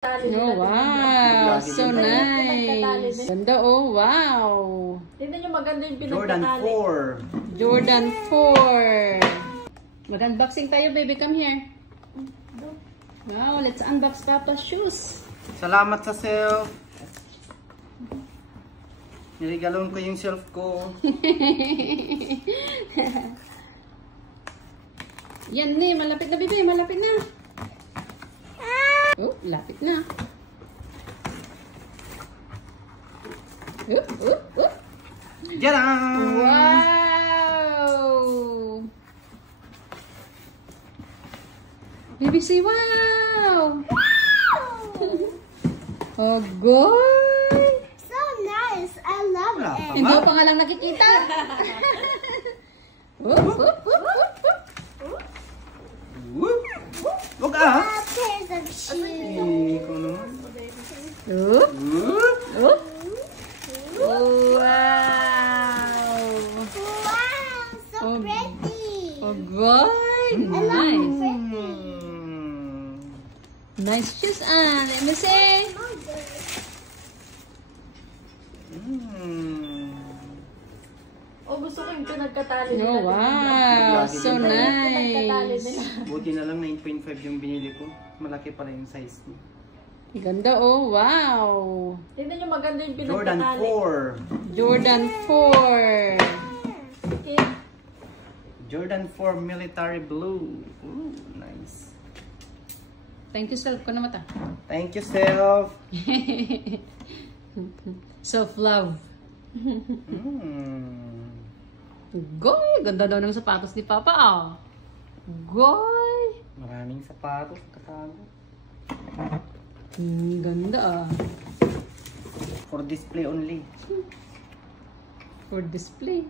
Oh, wow. So nice. Ganda, oh, wow. Tignan nyo, maganda yung Jordan pinagtatali. 4. Jordan 4. Mag-unboxing tayo, baby. Come here. Wow, let's unbox Papa's shoes. Salamat sa self. Nirigalon ko yung self ko. Yan na, malapit na, baby. Malapit na. Oh, lapit na. Jaran! Wow! Baby, say wow! Oh, goy! So nice. I love Wala it. pa Hindi ba? pa nga lang nakikita. Whoop, whoop, whoop, whoop, whoop. Whoop! Huwag ah! Pairs of shoes. Ikaw naman. Whoop, Whoop! whoop. Oh, wow! Wow, so Oh. pretty. Oh, goy! I love Nice. Hmm. Nice shoes, ah. Let me see. Hmm. Oh, gusto ko yung pinagtatali nila. Oh, wow. So Pinagtatali nice. nila. Buti na lang 9.5 yung binili ko. Malaki pala yung size ko. Ganda, oh, wow. Tignan nyo, maganda yung Jordan pinagtatali. 4. Jordan 4. Okay. Jordan 4 military blue. Ooh, nice. Thank you, self ko na mata. Thank you, self. Self-love. Hmm. Goy! Ganda daw ng sapatos ni Papa, ah. Goy! Maraming sapatos katago. Ganda, ah. For display only. For display.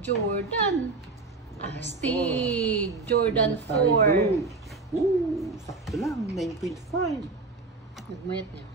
Jordan. Astig. Jordan 4. Ooh, sakto lang. 9.5. Nagmayat niya.